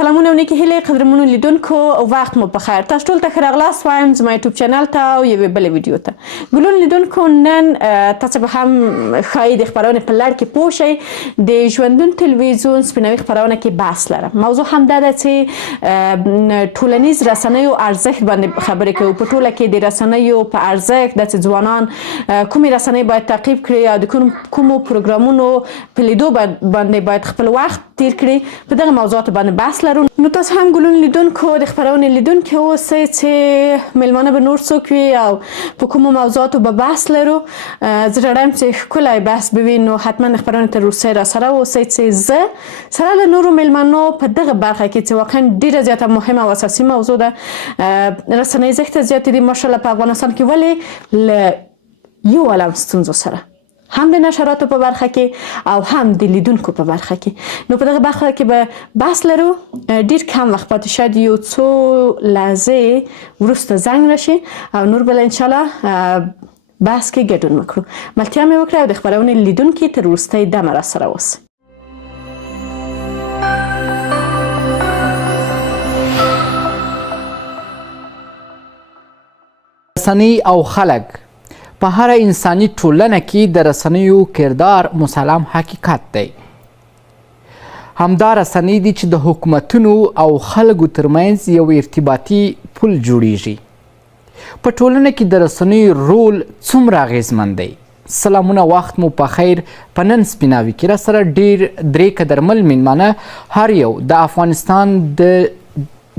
سلامونه او نیکې هیلې قدرمنو لیدونکو وخت مو په خیر. تاسو ټول ته ښه راغلاست وایم زما یوټیوب چینل ته او یوې بلې ویډیو ته. ګلون لیدونکو نن تاسو به هم ښایي د خپرونې په لړ کې پوه شئ د ژوندون تلویزیون سپیناوی خپرونه کې بحث لرم. موضوع همدا ده چې ټولنیز رسنیو ارزښت باندې خبرې کوو. په ټوله کې د رسنیو په ارزښت د چې ځوانان کومې رسنۍ باید تعقیب کړي او د کومو پروګرامونو په لیدو باندې باید خپل وخت تیر کړي. په دغه موضوعاتو باندې بحث لرو. نو تاسو هم ګلون لیدونکو د خپرونې لیدونکي اوسئ چې میلمانه به نور څوک وي او په کومو موضوعاتو به بحث لرو. زه ډاډه یم چې ښکلی بحث به وي، نو حتما د خپرونې تر وروستۍ راسره اوسئ چې زه سره له نورو میلمنو په دغه برخه کې چې واقعا ډېره زیاته مهمه او اساسي موضوع ده، رسنۍ ارزښت زیاتې دي ماشاءالله په افغانستان کې، ولې له یو عالم ستونزو سره، هم د نشراتو په برخه کې او هم د لیدونکو په برخه کې. نو په دغه برخه کې به بحث لرو. ډیر کم وخت پاتې شاید یو څو لحظې وروسته زنګ راشي او نور بله انشاءالله بحث کې ګډون وکړو. ملتیا مې وکړه او د خپرونې لیدونکي تر وروستۍ دمه راسره اوسئ. رسنۍ او خلک په هر انساني ټولنه کې د رسنیو کردار مسلم حقیقت دی. همدا رسنۍ دي چې د حکومتونو او خلکو ترمنځ یو ارتباطي پل جوړیږي. په ټولنه کې د رسنیو رول څومره اغیزمن دی؟ سلامونه، وخت مو په خیر. په نن سپیناوی کې راسره درې قدرمن میلمانه، هر یو د افغانستان د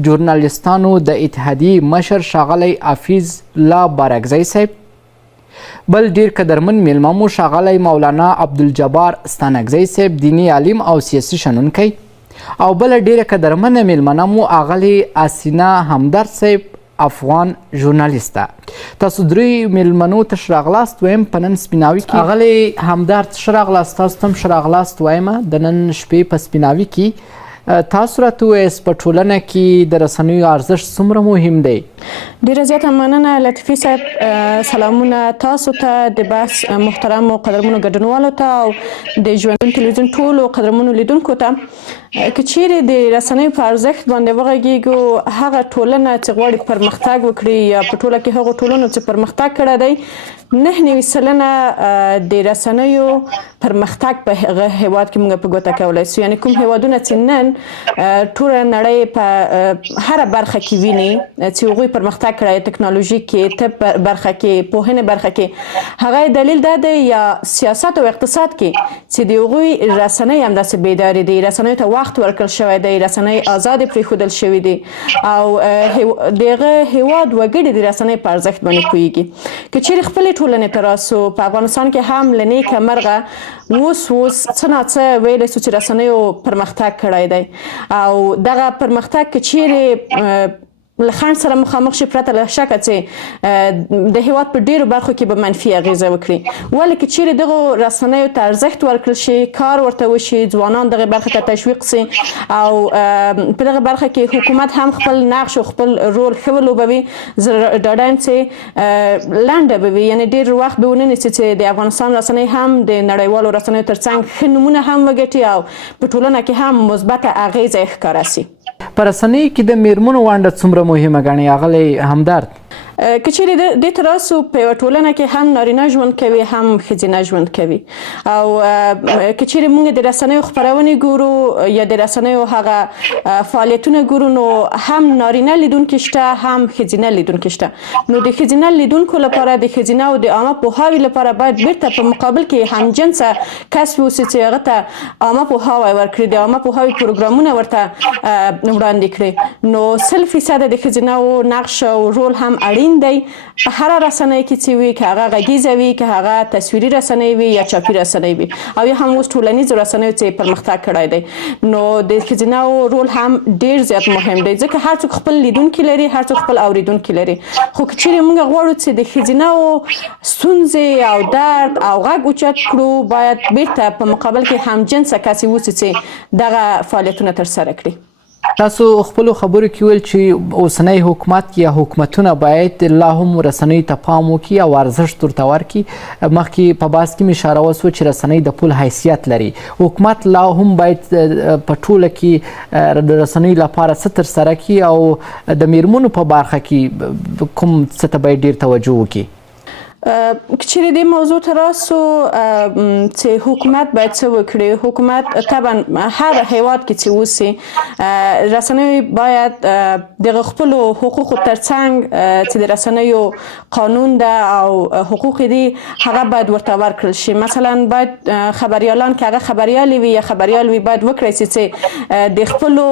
ژورنالیستانو د اتحادیې مشر ښاغلی حافظ الله بارکزی صاحب، بل ډیر قدرمن میلمه مو ښاغلی مولانا عبدالجبار ستانکزی صاحب، دیني عالم او سیاسي شنونکی، او بله ډیره قدرمنه میلمنه مو اغلی اسینا همدرد صاحب، افغان ژورنالیسته. تاسو درې میلمنو ته ښه راغلاست وایم په نن سپیناوي کې. اغلی همدرد ښه راغلاست. تاسو ته هم ښه راغلاست وایم د نن شپې په سپیناوي کې. تاسو راته ووایاست په ټولنه کې د رسنیو ارزښت څومره مهم دی؟ ډیره زیاته مننه لطفي صاحب. سلامونه تاسو ته، د بحث محترمو قدرمنو ګډونوالو ته او د ژوندون تلویزیون ټولو قدرمنو لیدونکو ته. که چیرې د رسنیو په ارزښت باندې وغږیږو، هغه ټولنه چې غواړي پرمختګ وکړي یا په ټوله کې هغو ټولنو چې پرمختګ کړی دی، 99 سلنه د رسنیو پرمختګ په هغه هیواد کې موږ په ګوته کولی سو. یعنې کوم هیوادونه چې نن ټوله نړۍ په هره برخه کې ویني چې هغوی پرمختګ کړی، ټکنالوژي کې، طب برخه کې، پوهنې برخه کې، هغه دلیل دا دی یا سیاست او اقتصاد کې چې د هغوی رسنۍ همداسې بیدارې دي، رسنیو ته وخت ورکړل شوی دی، رسنۍ آزادې پرېښودل شوي دي او د هغه هیواد وګړي د رسنۍ په ارزښت باندې پوهېږي. که چیرې خپلې ټولنې ته راسو، په افغانستان کې هم له نیکه مرغه اوس څه ناڅه ویلی سو چې رسنیو پرمختګ کړی دی او دغه پرمختګ که چیرې له خنډ سره مخامخ شي، پرته له شکه چې د هیواد په ډیرو برخو کې به منفي اغیزه وکړي. ولې که چیرې دغو رسنیو ته ارزښت ورکړل شي، کار ورته وشي، ځوانان دغه برخه ته تشویق سي او په دغه برخه کې حکومت هم خپل نقش او خپل رول ښه ولوبوي، زه ډاډه یم چې لنډه به وي، یعنې ډېر وخت به ونه نیسي چې د افغانستان رسنۍ هم د نړیوالو رسنیو ترڅنګ ښه نومونه هم وګټي او په ټولنه کې هم مثبته اغیزه یې ښکاره سي. په رسنیو کې د میرمنو ونډه څومره مهمه ګڼي اغلی همدرد؟ که چیرې دې ته راسو، په یوه ټولنه کې هم نارینه ژوند کوي هم ښځینه ژوند کوي او که چیرې موږ د رسنیو خپرونې ګورو یا د رسنیو هغه فعالیتونه ګورو، نو هم نارینه لیدونکي شته هم ښځینه لیدونکي شته. نو د ښځینه لیدونکو لپاره، د ښځینه او د عامه پوهاوي لپاره باید بیرته په مقابل کې همجنسه کس واوسي چې هغه ته عامه پوهاوی ورکړي، د عامه پوهاوي پروګرامونه ورته وړاندې کړي. نو 100% د ښځینهو نقش او رول هم اړین دی په هره رسنۍ کې چې وي، که هغه غږیزه وي، که هغه تصویري رسنۍ وي یا چاپي رسنۍ وي، او یا هم اوس ټولنیزو رسنیو چې پرمختګ کړی دی. نو د ښځینهو رول هم ډیر زیات مهم دی، ځکه هر څوک خپل لیدونکي لري، هر څوک خپل اوریدونکي لري. خو که چیرې موږ غواړو چې د ښځینهو ستونزې او درد او غږ اوچت کړو، باید بیرته په مقابل کې همجنسه کسې اوسي چې دغه فعالیتونه ترسره کړي. تاسو خپلو خبرو کې ویل چې اوسنی حکومت یا حکومتونه باید لا هم رسنیو ته پام وکړي او ارزښت ورته ورکړي. مخکې په بحث کې مې اشاره وسوه چې رسنۍ د پل حیثیت لري. حکومت لا هم باید په ټوله کې د رسنیو لپاره څه ترسره کړي او د میرمنو په برخه کې کوم څه ته باید ډېر توجه وکړي. که چیرې دې موضوع ته راسو چې حکومت باید څه وکړي، حکومت طبعا هر هیواد کې چې اوسي رسنۍ باید د خپلو حقوقو ترڅنګ چې د رسنیو قانون ده او حقوق دي هغه باید ورته ورکړل شي. مثلا باید خبریالان که هغه خبریالي وي یا خبریال وي باید وکړی شي چې د خپلو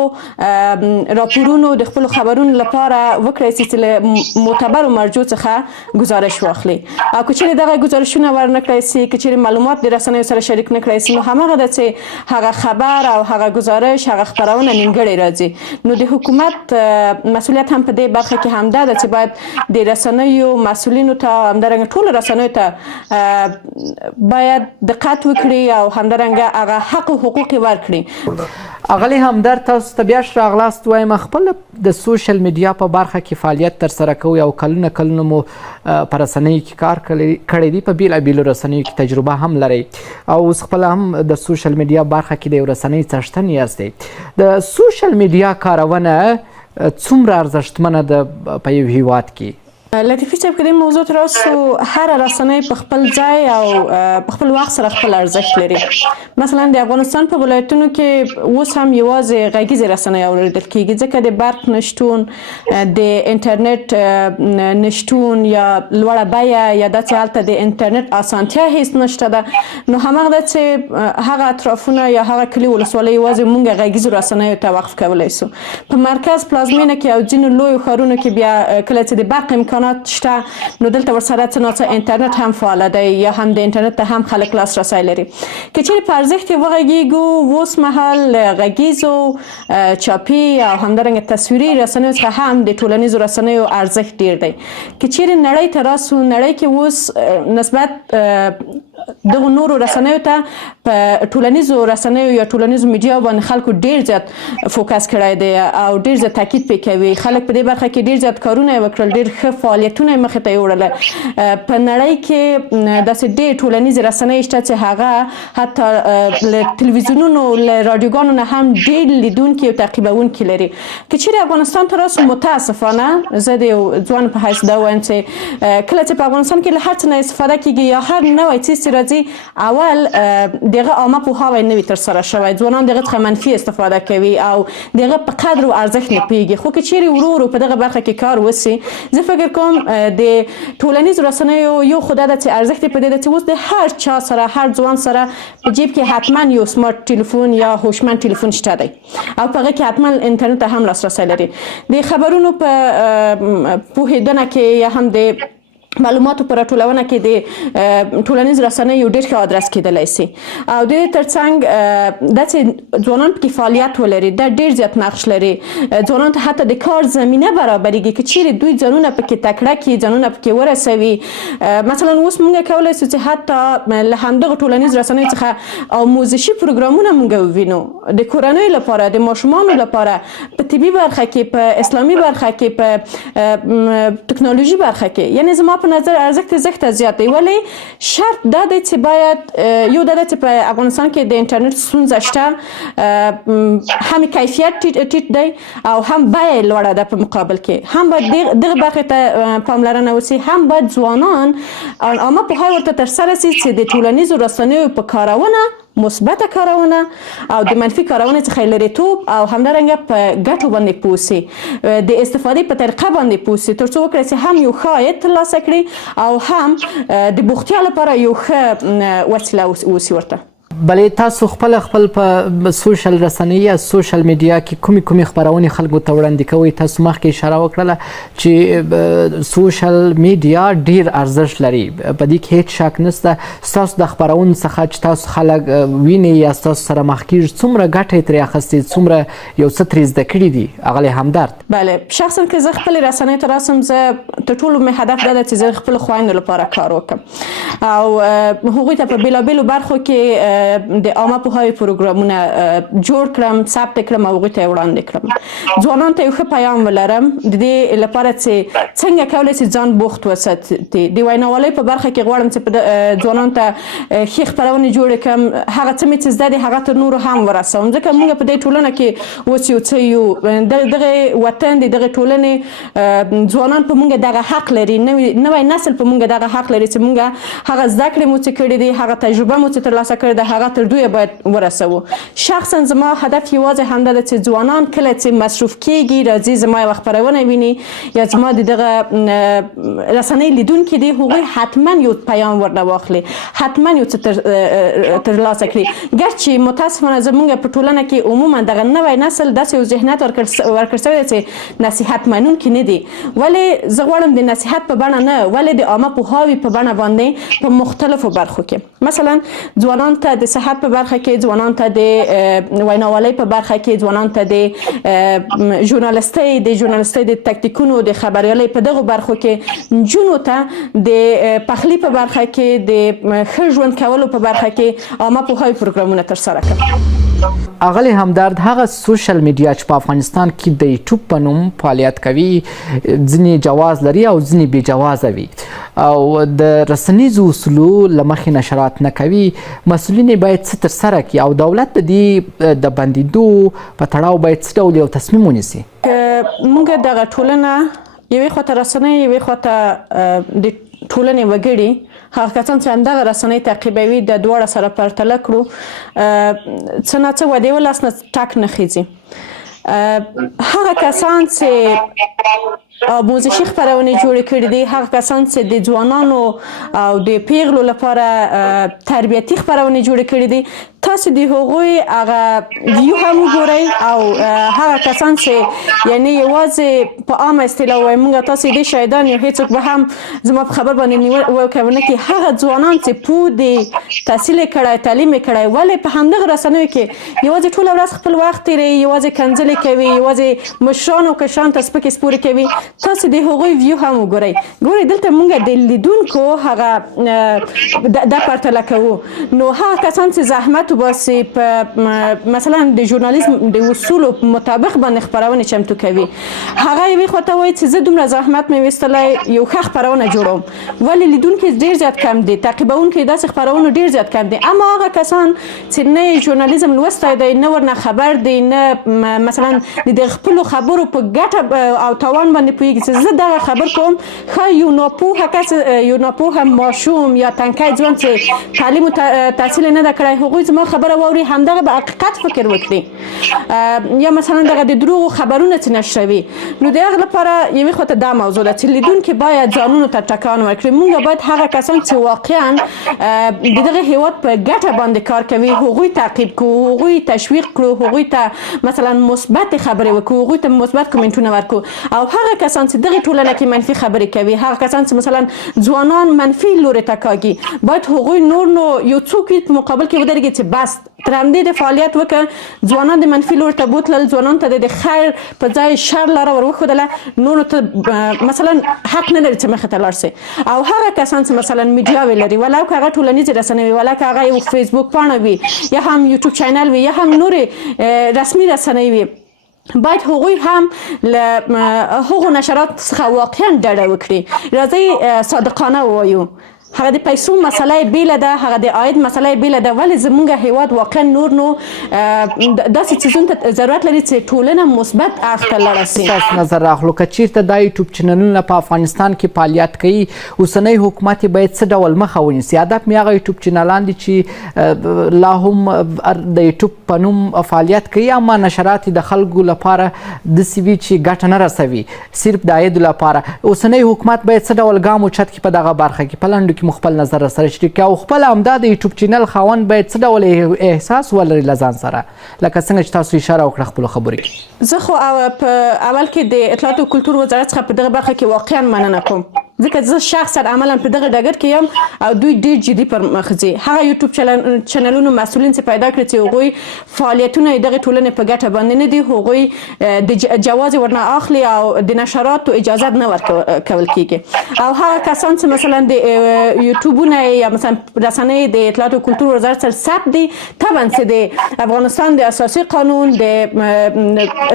راپورونو د خپلو خبرونو لپاره وکړی شي چې له معتبرو مرجعو څخه ګزارش واخلي. او که چیرې دغه ګزارشونه ورنکړی سي، که چیرې معلومات د رسنیو سره شریک نکړی سي، نو هماغه ده چې هغه خبر او هغه ګزارش هغه خپرونه نیمګړې راځي. نو د حکومت مسؤلیت هم په دې برخه کې همدا ده چې باید د رسنیو مسؤلینو ته همدارنګه ټولو رسنیو ته باید دقت وکړي او همدارنګه هغه حق او حقوق یې ورکړي. اغلی همدرد، تاسو ته بیا ښه راغلاست. وایم خپل د سوشل میډیا په برخه کې فعالیت ترسره کوئ او کلونه مو په رسنیو کې کار کړی دی، په بیلابیلو رسنیو کې تجربه هم لرئ او اوس خپله هم د سوشل میډیا برخه کې د یو رسنۍ څښتن یاستئ. د سوشل میډیا کارونه څومره ارزښتمنه ده په یو هیواد کې؟ لطیفي صاحب، که دې موضوع ته راسو، هره رسنۍ په خپل ځای او په خپل وخت سره خپل ارزښت لري. مثلا د افغانستان په ولایتونو کې اوس هم یوازې غږیزې رسنۍ اورېدل کېږي، ځکه د برق نشتون، د انټرنیټ نشتون یا لوړه بیه یا دا چې هلته د انټرنیټ اسانتیا هیڅ نشته ده، نو هماغه ده چې هغه اطرافونه یا هغه کلي ولسوالۍ یوازې موږ غږیزو رسنیو ته وقف کولی سو. په مرکز پلازمینه کې او ځینو لویو ښارونو کې بیا کله چې د برق امکانات شته، نو دلته ورسره څه ناڅه انټرنیټ هم فعاله دی یا هم د انټرنیټ ته هم خلک لاسرسی لري. که چیرې په ارزښت یې وغږیږو، اوس مهال غږیزو، چاپي او همدارنګه تصویري رسنیو څخه هم د ټولنیزو رسنیو ارزښت ډیر دی. که چیرې نړۍ ته راسو، نړۍ کې اوس نسبت دغه نورو رسنیو ته په ټولنیزو رسنیو یا ټولنیزو میډیا باندې خلکو ډیر زیات فوکس کړی دی او ډیر زیات تاکید پې کوي. خلک په دې برخه کې ډیر زیات کارونه یې وکړل، ډیر ښه فعالیتونه یې مخې ته یوړل. په نړۍ کې داسې ډیر ټولنیزې رسنۍ شته چې هغه حتی له تلویزیونونو له راډیوګانو نه هم ډیر لیدونکي او تعقیبونکي لري. که چیرې افغانستان ته راسو، متاسفانه زه د یو ځوان په حیث دا وایم چې کله چې په افغانستان کې له هر څه نه استفاده کیږي یا هر نوی څیز راځي، اول دغه عامه پوهاوی نه وي ترسره شوی، ځوانان دغه څخه منفي استفاده کوي او دغه په قدر او ارزښت نه پوهېږي. خو که چیرې ورو ورو په دغه برخه کې کار وسي، زه فکر کوم د ټولنیزو رسنیو یو خو دا ده چې ارزښت یې په دې ده چې اوس د هر چا سره، هر ځوان سره په جیب کې حتما یو سمارټ ټلیفون یا هوشمند ټلیفون شته دی او په هغه کې حتما انټرنیټ ته هم لاسرسی لري. د خبرونو په پوهېدنه کې یا هم د معلوماتو پر راټولونه کې د ټولنیز رسنیو ډېر ښه ادرس کېدلی سي او د دې ترڅنګ دا چې ځوانان پکې فعالیت ولري دا ډېر زیات نقش لري. ځوانانو ته حتی د کار زمینه برابرېږي که چیرې دوی ځانونه پکې تکړه کړي، ځانونه پکې ورسوي. مثلا اوس موږ کولی سو چې حتی له همدغه ټولنیز رسنیو څخه آموزشي پروګرامونه موږ ووینو د کورنیو لپاره، د ماشومانو لپاره، په طبي برخه کې، په اسلامي برخه کې، په ټکنالوژي برخه کې. یعنې زما په نظر ارزښت زښته زیات دی، ولی شرط دا دی چې باید یو دا دی چې په افغانستان کې د انټرنیټ ستونزه شته، هم کیفیت ټیټ دی او هم بیه لوړه ده. په مقابل کې هم باید دغه برخې ته پاملرنه وسي، هم باید ځوانان عامه پوهاوی ورته ترسره سي چې د ټولنیزو رسنیو په کارونه، مثبته کارونه او د منفي کارونه څخه لرېتوب او همدارنګه په ګټو باندې پوه سي، د استفادې په طریقه باندې پوه سي، تر څو وکړی سي هم یو ښه عاید ترلاسه کړي او هم د بوختیا لپاره یو ښه وسیله اوسي ورته. بلې تاسو خپل په سوشل رسنۍ یا سوشل میډیا کې کومې خپرونې خلکو ته وړاندې کوئ؟ تاسو مخکې اشاره وکړله چې سوشل میډیا ډیر ارزښت لري، په دې کې هیڅ شک نشته. ستاسو د خپرونو څخه چې تاسو خلک ویني یا ستاسو سره مخ کېږي، څومره ګټه یې ترې اخیستې، څومره یو څه ترې زده کړي دي؟ اغلی همدرد. بله، شخصا که زه خپلې رسنۍ ته راسم، زه تر ټولو مې هدف دا ده چې زه خپلو خویندو لپاره کار وکړم او هغوی ته په بېلابېلو برخو کې د عامه پوهاوي پروګرامونه جوړ کړم، ثبت کړم او هغوی ته یې وړاندې کړم. ځوانانو ته یو ښه پیام ولرم د دې لپاره چې څنګه کولی شي ځان بوخت وساتي. د ویناوالۍ په برخه کې غواړم چې په ځوانانو ته ښې خپرونې جوړې کړم، هغه څه مې چې زده دي هغه تر نورو هم ورسوم، ځکه موږ په دې ټولنه کې اوس یو څه یو، دغه وطن د دغه ټولنې ځوانان په موږ دغه حق لري، نوی نسل په موږ دغه حق لري چې موږ هغه زده کړې مو چې کړې دي، هغه تجربه مو چې ترلاسه کړې ده، هغه تر دوی باید ورسوو. شخصا زما هدف یوازې همدا ده چې ځوانان کله چې مصروف کېږي راځي زما یوه خپرونه ویني یا زما د دغه رسنۍ لیدونکي دي، هغوی حتما یو پیام ورنه واخلي، حتما یو څه ترلاسه کړي. ګرچې متاسفانه زموږ په ټولنه کې عموما دغه نوی نسل داسې یو ذهنیت ورکړل شوی دی چې نصیحت منونکي نه دي. ولې زه غواړم د نصیحت په بڼه نه، ولې د عامه پوهاوي په بڼه باندې په مختلفو برخو کې، مثلا ځوانانو ته د صحت په برخه کې، ځوانانو ته د ویناوالۍ په برخه کې، ځوانانو ته د ژورنالیستۍ د تکتیکونو د خبریالۍ په دغو برخو کې، نجونو ته د پخلي په برخه کې، د ښه ژوند کولو په برخه کې عامه پوهاوي پروګرامونه ترسره کړم. اغلی همدرد هغه سوشل میډیا چې په افغانستان کې د یوټیوب په نوم فعالیت کوي ځینې جواز لري او ځینې بې جوازه وي او د رسنیزو اصولو له مخې نشرات نه کوي، مسؤلین باید څه ترسره کړي او دولت د دې د بندیدو په تړاو باید څه ډول یو تصمیم ونیسي؟ موږ دغه ټولنه یوې خواته رسنۍ، یوې خواته د ټولنې وګړي، هغه کسان چې همدغه رسنۍ تعقیبوي، د دواړه سره پرتله کړو، څه نه څه ودې ولاس نه ټک نه خیځي. هغه کسان چې موزیشي خپرونې جوړې کړي دي، هغه کسان چې د ځوانانو او د پیغلو لپاره تربیتي خپرونې جوړې کړي دي، تاسو د هغوی هغه ویو هم وګورئ او هغه کسان چې یعنی یوازې په عامه اصطلاح وایي موږ تاسو دې شهیدان یو، هیڅوک به هم زما په خبر باندې نیوکه ونه کړي. هغه ځوانان چې پوه دي، تحصیل یې کړی، تعلیم یې کړی، ولې په همدغه رسنیو کې یوازې ټوله ورځ خپل وخت تېروي، یوازې کنځلې کوي، یوازې مشرانو کشرانو ته سپکې سپورې کوي. تاسو د هغوی ویو هم وګورئ. ګورئ دلته موږ د لیدونکو هغه دا پرتله کوو، نو هغه کسان چې زحمت وباسي په مثلا د ژورنالیزم د اصولو مطابق باندې خپرونه چمتو کوي، هغه یوې خواته وایي چې زه دومره زحمت مې ویستلی یو ښه خپرونه جوړوم، ولې لیدونکي ډېر زیات کم دي، تعقیبونکي داسې خپرونو ډېر زیات کم دي. اما هغه کسان چې نه یې ژورنالیزم لوستی دی، نه ورنه خبر دی، نه مثلا د خپلو خبرو په ګټه او تاوان باندې پوهېږي چې زه دغه خبر کوم، ښایي یو ناپوهه کس، یو ناپوهه ماشوم یا تنکی ځوان چې تعلیم و تحصیل یې نه ده کړی، هغوی زما خبره واوري، همدغه به حقیقت فکر وکړي، یا مثلا دغه د دروغو خبرونه چې نشروي. نو د هغه لپاره یوې خواته دا موضوع ده چې لیدونکي باید ځانونو ته ټکان ورکړي. موږ باید هغه کسان چې واقعا د دغه هېواد په ګټه باندې کار کوي هغوی تعقیب کړو، هغوی تشویق کړو، هغوی ته مثلا مثبت خبرې وکړو، هغوی ته مثبت کومنټونه ورکړو. او هغه کسان چې دغه ټولنه کې منفي خبرې کوي، هغه کسان چې مثلا ځوانان منفي لوري ته کاږي، باید هغوی نور نو یو څوک په مقابل کې ودرېږي چې بس تر همدې د فعالیت وکړه، ځوانان د منفي لوري ته بوتلل، ځوانانو ته د خیر په ځای شر لاره ور وښودله، نورو ته مثلا حق نه لري چې مخې ته لاړ شي. او هغه کسان چې مثلا میډیاوې لري، ولو که هغه ټولنیزې رسنۍ وي، ولو که هغه یو فیسبوک پاڼه وي، یا هم یوټیوب چینل وي، یا هم نورې رسمي رسنۍ وي، باید هغوی هم له هغو نشرات څخه واقعا ډډه وکړي. راځئ صادقانه ووایو، هغه د پیسو مسله بیله ده، هغه د عاید مسله بیله ده، ولې زموږ هیواد واقعا نور نو داسې څیزونو ته ضرورت لري چې ټولنه مثبت اړخ ته لاړه شي. ستاسو نظر راخلو که چیرته دا یوټیوب چینلونه په افغانستان کې فعالیت کوي، اوسنی حکومت باید څه ډول مخه ونیسي؟ هدف مې هغه یوټیوب چینلان دي چې لا هم د یوټیوب په نوم فعالیت کوي، اما نشرات د خلکو لپاره داسې وي چې ګټه نه رسوي، صرف د عاید لپاره. اوسنی حکومت باید څه ډول ګام واخلي په دغه برخه کې؟ په لنډو کې مو خپل نظر سره شریک او خپل همدا د یوټیوب چینل خاوند باید څه ډول احساس ولري له ځان سره، لکه څنګه چې تاسو اشاره وکړه خپلو خبرو کې؟ زه خو په اول کې د اطلاعات او کلتور وزارت څخه په دغه برخه کې واقعا مننه کوم ځکه زه شخصا عملا په دغه ډګر کې یم او دوی ډېر جدي پر مخ ځي. هغه یوټیوب چینلونو مسؤلین چې پیدا کړي چې هغوی فعالیتونه یې دغې ټولنې په ګټه باندې نه دي، هغوی د جواز ورنه اخلي او د نشراتو اجازه نه ورکول کیږي. او هغه کسان چې مثلا د یوټیوبونه یا مثلا رسنۍ د اطلاعات و کلتور وزارت سره ثبت دي، طبعا چې د افغانستان د اساسي قانون د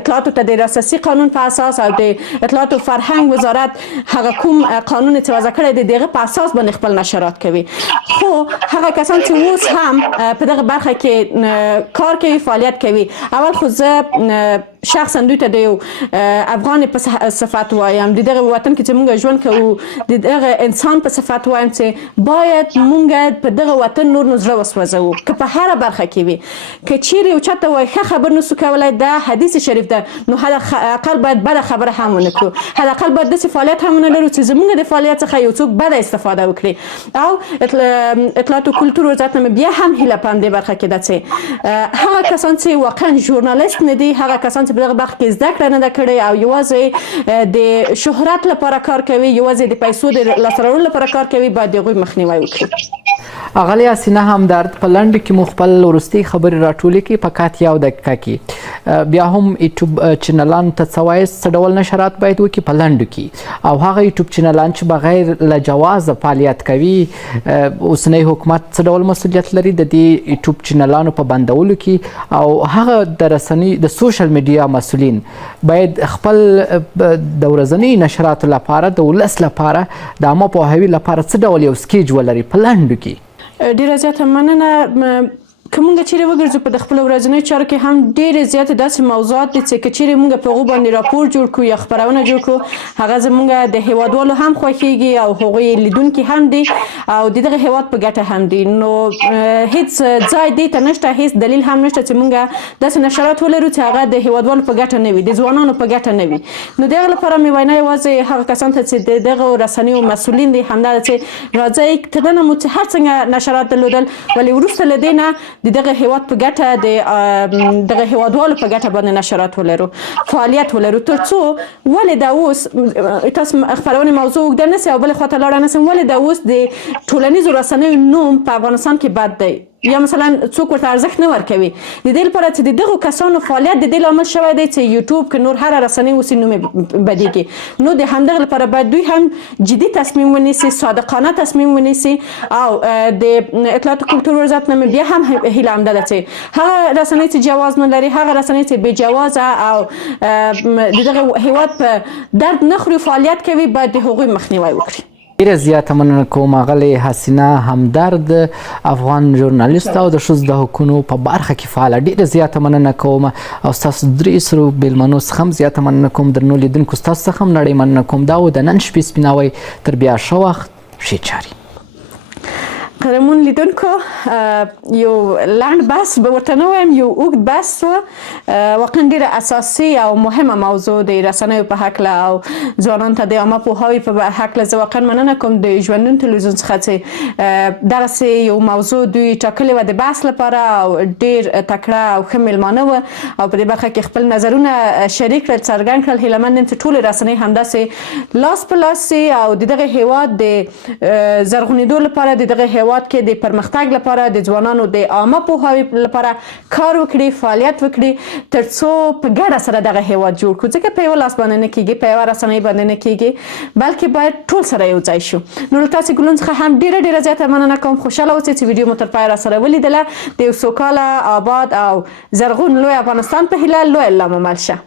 اطلاعاتو ته د اساسي قانون په اساس او د اطلاعات و فرهنګ وزارت هغه کوم قانون چې وضع کړی دی دغه په اساس باندې خپل نشرات کوي. خو هغه کسان چې اوس هم په دغه برخه کې کار کوي، فعالیت کوي، اول خو زه شخصا دوی ته د یو افغان په صفت وایم، د دغه وطن کې چې موږ ژوند کوو د دغه انسان په صفت وایم چې باید موږ په دغه وطن نور نو زړه وسوځوو، که په هره برخه کې وي. که چیرې یو چا ته وایي ښه خبر نسو کولی، دا حدیث شریف ده، نو حداقل باید بده خبره هم ونه کړو، حداقل باید داسې فعالیت هم ونه لرو چې زموږ د فعالیت څخه یو څوک بده استفاده وکړي. او اطلاعات و کلتور وزارت نه بیا هم هیله په همدې برخه کې ده چې هغه کسان چې واقعا ژورنالیست نه دي، هغه کسان چې په دغه برخه کې زده کړه نه ده کړې او یوازې د شهرت لپاره کار کوي، یوازې د پیسو د لاسته راوړلو لپاره کار کوي، باید د هغوی مخنیوی وکړي. اغلی حسینه همدرد په لنډ کې مو خپل وروستۍ خبرې راټولې کړي په کات یو دقیقه کې. بیا هم یوټیوب چینلانو ته څه وایي څه ډول نشرات باید وکړي په لنډو کې، او هغه یوټیوب چینلان چې بغیر له جوازه فعالیت کوي اوسنی حکومت څه ډول مسؤلیت لري د دې یوټیوب چینلانو په بندولو کې، او هغه د رسنۍ د سوشل میډیا مسؤلین باید خپل د ورځنۍ نشراتو لپاره د ولس لپاره د عامه پوهاوي لپاره څه ډول یو سکیج ولري په لنډو کې. ډیره زیاته مننه. که مونږ چیرې وګرځو په د خپل ورځنیو چارو کې هم ډېرې زیاتې داسې موضوعات دي چې که چیرې مونږ په هغو باندې راپور جوړ کړو یا خپرونه جوړ کړو، هغه زمونږ د هیوادوالو هم خوښیږي او هغوی لیدونکي هم دي او د دغه هیواد په ګټه هم دي. نو هیڅ ځای دې ته نشته، هیڅ دلیل هم نشته چې مونږ داسې نشرات ولرو چې هغه د هیوادوالو په ګټه نه وي، د ځوانانو په ګټه نه وي. نو د هغه لپاره مې وینا یوازې هغه کسان ته چې د دغه رسنیو مسؤلین دي همدا ده چې راځئ تر ننه مو چې هر څنګه نشرات درلودل، ولې وروسته له دې نه د دغه هیواد په ګټه د دغه هیوادوالو په ګټه باندې نشرات ولرو، فعالیت ولرو، تر څو ولې دا اوس تاسو خپرونې موضوع اوږده نه سي او بلې خواته لاړه نه سم، ولې دا اوس د ټولنیزو رسنیو نوم په افغانستان کې بد دی یا مثلا څوک ورته ارزښت نه ورکوي. د دې لپاره چې د دغو کسانو فعالیت د دې لامل شوی دی چې یوټیوب که نور هره رسنۍ اوسي نوم یې بدیږي. نو د همدغه لپاره باید دوی هم جدي تصمیم ونیسي، صادقانه تصمیم ونیسي. او د اطلاعات و کلتور وزارت نه بیا هم هیله همدا ده چې هغه رسنۍ چې جواز نه لري، هغه رسنۍ چې بې جوازه او د دغه هیواد په درد نه خوري فعالیت کوي، باید د هغوی مخنیوی وکړي. ډیره زیاته مننه کوم اغلی حسینه همدرد، افغان ژورنالیست او د ښځو د حقونو په برخه کې فعاله. ډیره زیاته مننه کوم او ستاسو درې سرو بیلمنو څخه هم زیاته مننه کوم، درنو لیدونکو ستاسو څخه هم نړۍ مننه کوم. دا و د نن شپې سپیناوی، تر بیا ښه وخت، ښې چارې. قدرمن لیدونکو، یو لنډ بحث به ورته نه وایم، یو اوږد بحث و، واقعا ډېره اساسي او مهمه موضوع د رسنیو په هکله او ځوانانو ته د عامه پوهاوي په هکله. زه واقعا مننه کوم د ژوندون تلویزیون څخه چې دغسې یو موضوع دوی ټاکلې وه د بحث لپاره او ډېر تکړه او ښه میلمانه وه او په دې برخه کې خپل نظرونه شریک کړل، څرګند کړل. هیله مند یم چې ټولې رسنۍ همداسې لاس په لاس سي او د دغه هیواد د زرغونېدو لپاره، د دغه هیواد کې د پرمختګ لپاره، د ځوانانو د عامه پوهاوي لپاره کار وکړي، فعالیت وکړي، تر څو په ګډه سره دغه هیواد جوړ کړو. ځکه په یوه لاس باندې نه کیږي، په یوه رسنۍ باندې نه کیږي، بلکې باید ټول سره یو ځای شو. نو له تاسې ګلون څخه هم ډېره زیاته مننه کوم. خوشحاله اوسئ چې ویډیو مو تر پایه راسره ولیدله. د یو سوکاله، آباد او زرغون لوی افغانستان په هیله، لوی الله مو مل شه.